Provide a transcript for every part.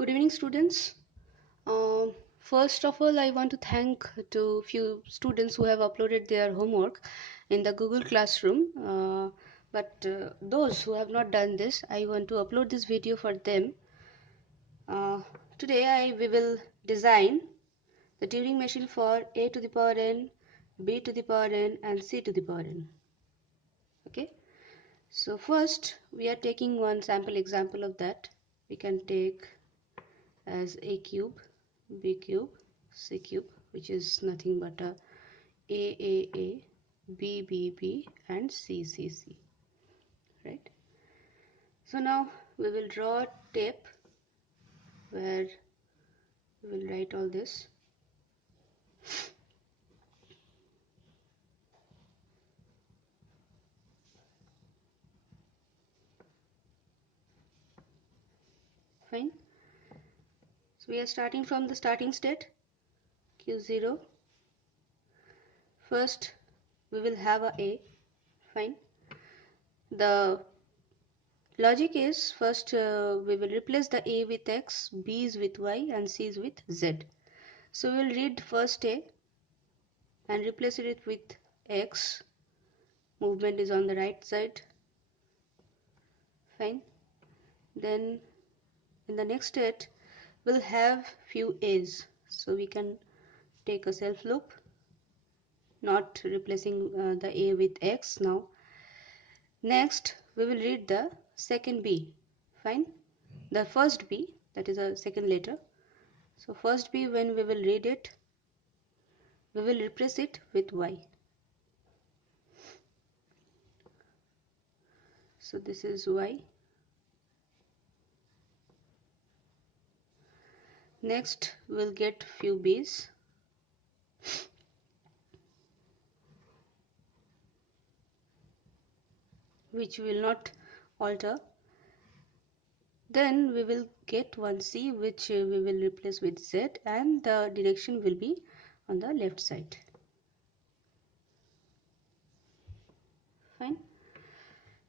Good evening, students. First of all, I want to thank to few students who have uploaded their homework in the Google Classroom. But those who have not done this, I want to upload this video for them. Today, we will design the Turing machine for a to the power n, b to the power n, and c to the power n. Okay. So first, we are taking one sample example of that. We can take as a cube, b cube, c cube, which is nothing but a, b, b, b, and c, c, c, right? So now we will draw a tape where we will write all this. Fine. So we are starting from the starting state, q0. First, we will have a. Fine. The logic is first we will replace the a with x, b is with y, and c is with z. So we will read first a and replace it with x. Movement is on the right side. Fine. Then in the next state we'll have few a's, so we can take a self loop, not replacing the a with x now. Next we will read the second b. Fine. The first b, that is a second letter. So first b, when we will read it, we will replace it with y. So this is y. Next we'll get few b's. Which will not alter. Then we will get one c, which we will replace with z, and the direction will be on the left side. Fine.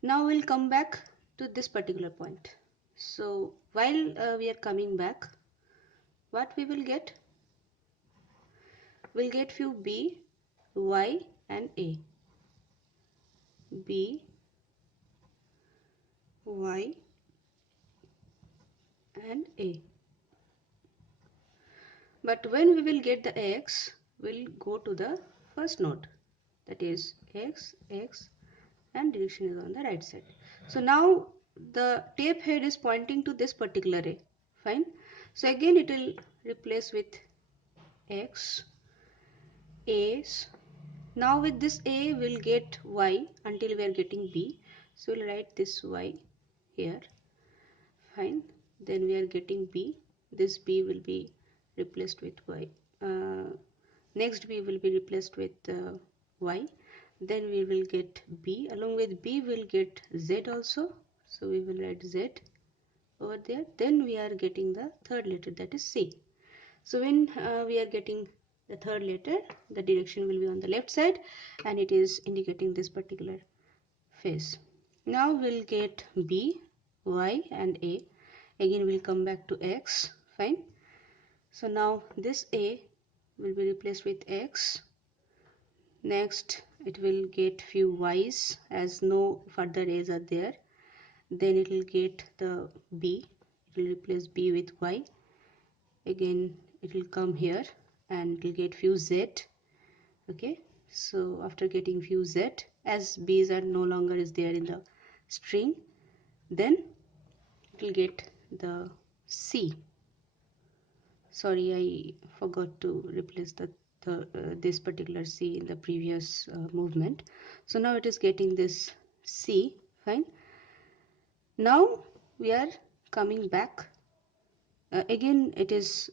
Now we'll come back to this particular point. So while we are coming back, what we will get? We'll get few b, y, and a. b, y, and a. But when we will get the x, we'll go to the first node, that is x, x, and direction is on the right side. So now the tape head is pointing to this particular a. Fine. So again it will replace with x, a's. Now with this a we'll get y until we are getting b. So we'll write this y here. Fine. Then we are getting b. This b will be replaced with y. Next b will be replaced with y. Then we will get b. Along with b we'll get z also. So we will write z over there. Then we are getting the third letter, that is c. So when we are getting the third letter, the direction will be on the left side and it is indicating this particular phase. Now we'll get b, y, and a. Again we'll come back to x. Fine. So now this a will be replaced with x. Next it will get few y's as no further a's are there. Then it will get the b. It will replace b with y. Again it will come here and it will get few z. Okay. So after getting few z, as b's are no longer is there in the string, then it will get the c. Sorry, I forgot to replace this particular c in the previous movement. So now it is getting this c. Fine. Now we are coming back. Again it is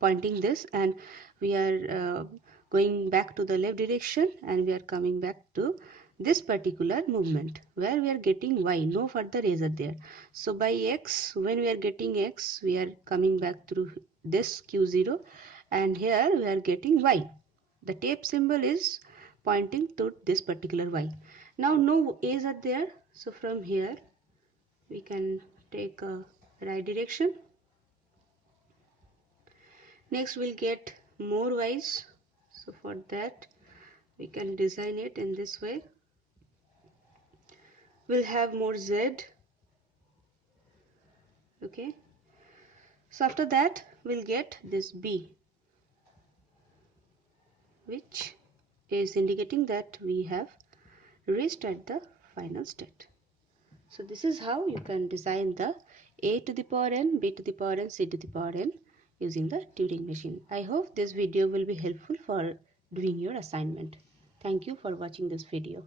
pointing this, and we are going back to the left direction, and we are coming back to this particular movement where we are getting y. No further a's are there. So by x, when we are getting x, we are coming back through this q0, and here we are getting y. The tape symbol is pointing to this particular y. Now no a's are there, so from here we can take a right direction. Next we'll get more y's. So for that we can design it in this way. We'll have more z. Okay. So after that we'll get this b, which is indicating that we have reached at the final state. So this is how you can design the a to the power n, b to the power n, c to the power n using the Turing machine. I hope this video will be helpful for doing your assignment. Thank you for watching this video.